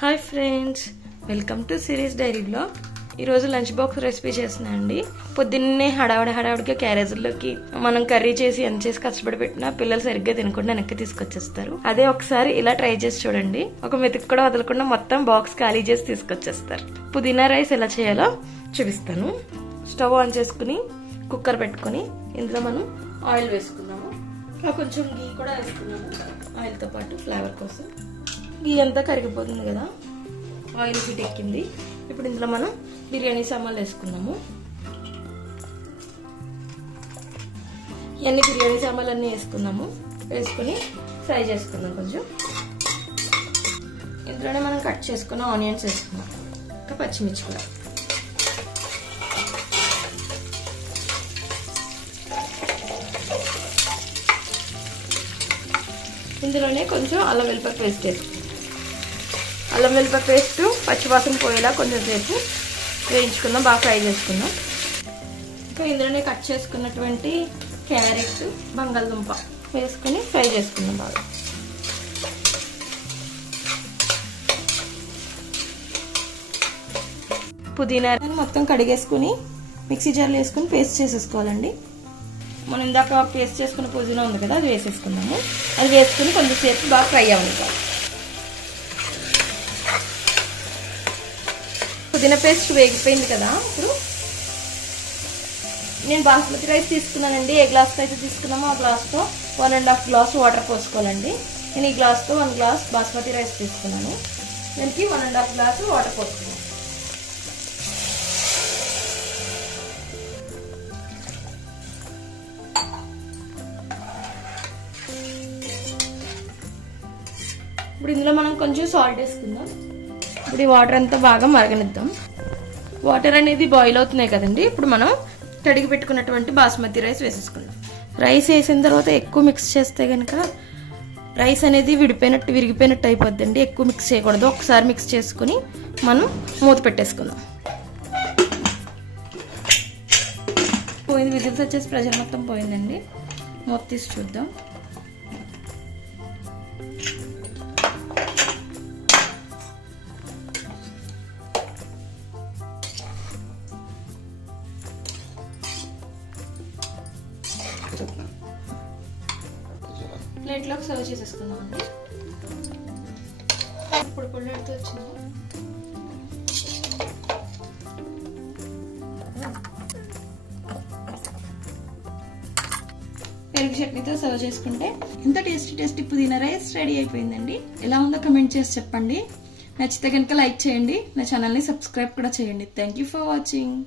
Hi friends, welcome to series diary blog. ఈరోజు lunch box recipe చేస్తున్నా అండి. పొద్దున్నే హడావుడిగా క్యారేజీల్లోకి మనం కర్రీ చేసి ఎంత చేసి కష్టపడి పెట్టినా పిల్లలు సరిగ్గా తినకుండా వెనక్కి తీసుకొచ్చేస్తారు. అదే ఒకసారి ఇలా ట్రై చేసి చూడండి. ఒక మెతుకు కూడా వదలకుండా మొత్తం బాక్స్ ఖాళీ చేసి తీసుకొచ్చేస్తారు. పుదీనా రైస్ ఎలా చేయాలో చూపిస్తాను. స్టవ్ ఆన్ చేసుకుని కుక్కర్ పెట్టుకుని ఇందులో మనం ఆయిల్ వేసుకున్నాము. కొంచెం గీ కూడా వేసుకున్నాము. ఆయిల్తో పాటు ఫ్లేవర్ కోసం. గీ అంతా కరిగిపోతుంది కదా, ఆయిల్ హీట్ ఎక్కింది. ఇప్పుడు ఇందులో మనం బిర్యానీ సామాన్లు వేసుకున్నాము. ఇవన్నీ బిర్యానీ సామాన్లు అన్నీ వేసుకున్నాము. వేసుకుని ఫ్రై చేసుకుందాం. కొంచెం ఇందులోనే మనం కట్ చేసుకున్న ఆనియన్స్ వేసుకున్నాం, ఇంకా పచ్చిమిర్చి కూడా. ఇందులోనే కొంచెం అల్లం వెల్లిపాయ పేస్ట్ వేసుకున్నాం. అల్లం వెల్లిపాయ పేస్ట్ పచ్చివాసన పోయేలా కొంచెం సేపు వేయించుకుందాం, బాగా ఫ్రై చేసుకుందాం. ఇంకా ఇందులోనే కట్ చేసుకున్నటువంటి క్యారెట్, బంగాళదుంప వేసుకుని ఫ్రై చేసుకుందాం బాగా. పుదీనా మొత్తం కడిగేసుకుని మిక్సీ జార్లో వేసుకుని పేస్ట్ చేసేసుకోవాలండి. మనం ఇందాక పేస్ట్ చేసుకున్న పుదీనా ఉంది కదా, అది వేసేసుకుందాము. అది వేసుకుని కొంచెంసేపు బాగా ఫ్రై అవ్వాలి. పుదీనా పేస్ట్ వేగిపోయింది కదా, ఇప్పుడు నేను బాస్మతి రైస్ తీసుకున్నానండి. ఏ గ్లాస్తో అయితే తీసుకున్నామో ఆ గ్లాస్తో 1.5 గ్లాస్ వాటర్ పోసుకోవాలండి. నేను ఈ గ్లాస్తో 1 గ్లాస్ బాస్మతి రైస్ తీసుకున్నాను. దానికి 1.5 గ్లాసు వాటర్ పోసుకున్నాను. ఇప్పుడు ఇందులో మనం కొంచెం సాల్ట్ వేసుకుందాం. ఇప్పుడు ఈ వాటర్ అంతా బాగా మరగనిద్దాం. వాటర్ అనేది బాయిల్ అవుతున్నాయి కదండి. ఇప్పుడు మనం కడిగి పెట్టుకున్నటువంటి బాస్మతి రైస్ వేసేసుకుందాం. రైస్ వేసిన తర్వాత ఎక్కువ మిక్స్ చేస్తే కనుక రైస్ అనేది విరిగిపోయినట్టు అయిపోద్దండి. ఎక్కువ మిక్స్ చేయకూడదు. ఒకసారి మిక్స్ చేసుకుని మనం మూత పెట్టేసుకుందాం. పోయింది, విజిల్స్ వచ్చేసి ప్రెషర్ మొత్తం పోయిందండి. మూత తీసి చూద్దాం. ప్లేట్లోకి సర్వ్ చేసేసుకుందాం అండి. ఇప్పుడు పొడితో వచ్చింది. పెరుగు చట్నీతో సర్వ్ చేసుకుంటే ఎంత టేస్టీ పుదీనా రైస్ రెడీ అయిపోయిందండి. ఎలా ఉందో కమెంట్ చేసి చెప్పండి. నచ్చితే కనుక లైక్ చేయండి. నా ఛానల్ని సబ్స్క్రైబ్ కూడా చేయండి. Thank you for watching.